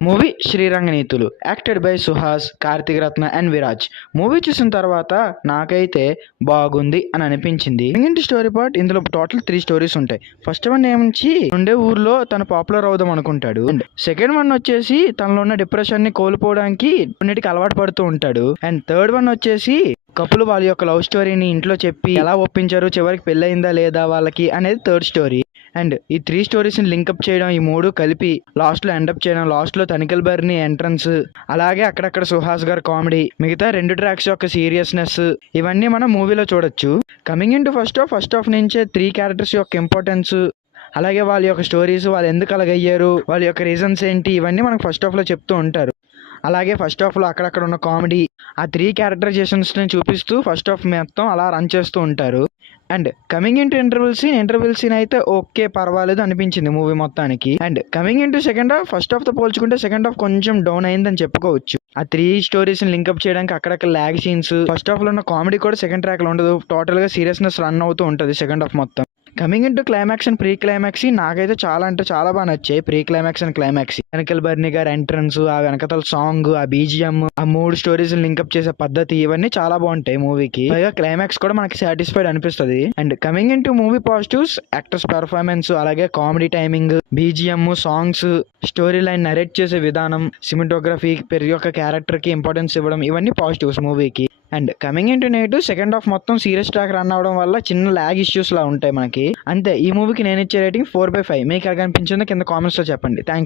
Movie Sriranga Neethulu acted by Suhas, Karthik Ratna and Viraj. Movie చూసిన తర్వాత నాకైతే బాగుంది అని అనిపించింది. ఇంటి స్టోరీ పార్ట్ ఇందులో టోటల్ 3 స్టోరీస్ ఉంటాయి. ఫస్ట్ వన్ ఏమించి ఉండే ఊర్లో తను పాపులర్ అవుదాం అనుకుంటాడు. అండ్ సెకండ్ వన్ వచ్చేసి తనలో ఉన్న డిప్రెషన్ ని కోల్పోవడానికి కొన్నిటికి అలవాటు పడుతూ ఉంటాడు. అండ్ థర్డ్ వన్ వచ్చేసి కపుల్ వాళ్ళ యొక్క లవ్ స్టోరీని ఇంట్లో చెప్పి ఎలా ఒప్పించారు, చివరికి పెళ్ళయిందా లేదా వాళ్ళకి అనేది థర్డ్ స్టోరీ. అండ్ ఈ 3 స్టోరీస్ ని లింకప్ చేయడం, ఈ 3 కలిపి లాస్ట్ లో ఎండప్ చేయడం, లాస్ట్ లో తనిఖీల్ బర్ని ఎంట్రన్స్, అలాగే అక్కడక్కడ సుహాస్ గారు కామెడీ, మిగతా 2 ట్రాక్స్ యొక్క సీరియస్నెస్, ఇవన్నీ మనం మూవీలో చూడొచ్చు. Coming in to first half నుంచే 3 క్యారెక్టర్స్ యొక్క ఇంపార్టెన్స్, అలాగే వాళ్ళ యొక్క స్టోరీస్, వాళ్ళు ఎందుకు అలాగయ్యారు, వాళ్ళ యొక్క రీజన్స్ ఏంటి, ఇవన్నీ మనకు ఫస్ట్ హాఫ్ లో చెప్తూ ఉంటారు. అలాగే ఫస్ట్ హాఫ్ లో అక్కడక్కడ ఉన్న కామెడీ, ఆ 3 క్యారెక్టరైజేషన్స్ ని చూపిస్తూ ఫస్ట్ హాఫ్ మొత్తం అలా రన్ చేస్తూ ఉంటారు. And coming into interval scene అయితే ఓకే పర్వాలేదు అనిపించింది మూవీ మొత్తానికి. And coming into second half, first half తో పోల్చుకుంటే సెకండ్ హాఫ్ కొంచెం డౌన్ అయిందని చెప్పుకోవచ్చు. ఆ 3 స్టోరీస్ ని లింకప్ చేయడానికి అక్కడక్కడ ల్యాగ్ సీన్స్, ఫస్ట్ హాఫ్ లో ఉన్న కామెడీ కూడా సెకండ్ ట్రాక్ లో ఉండదు. టోటల్ గా సీరియస్నెస్ రన్ అవుతూ ఉంటుంది సెకండ్ హాఫ్ మొత్తం. Coming into climax and pre climax నాకైతే చాలా అంటే చాలా బాగా నచ్చాయి. ప్రీ క్లైమాక్స్ అండ్ క్లైమాక్స్, తనిఖీల్ బర్ని గారి ఎంట్రన్స్, ఆ వెనకతల సాంగ్, ఆ బీజిఎం, ఆ 3 స్టోరీస్ లింకప్ చేసే పద్ధతి, ఇవన్నీ చాలా బాగుంటాయి మూవీకి. పైగా క్లైమాక్స్ కూడా మనకి సాటిస్ఫైడ్ అనిపిస్తుంది. And coming into movie positives, actors performance, అలాగే comedy timing, BGM, songs, story line narrate చేసే విధానం, సినిమాటోగ్రఫీ, ప్రతి ఒక్క క్యారెక్టర్ కి ఇంపార్టెన్స్ ఇవ్వడం, ఇవన్నీ పాజిటివ్స్ మూవీకి. And coming into negative, second half మొత్తం సీరియస్ ట్రాక్ రన్ అవడం వల్ల చిన్న ల్యాగ్ ఇష్యూస్ లా ఉంటాయి మనకి. అంతే, ఈ మూవీకి నేను ఇచ్చే రేటింగ్ 4/5. మీకు ఎలా అనిపించిందో కింద కామెంట్స్ లో చెప్పండి. థ్యాంక్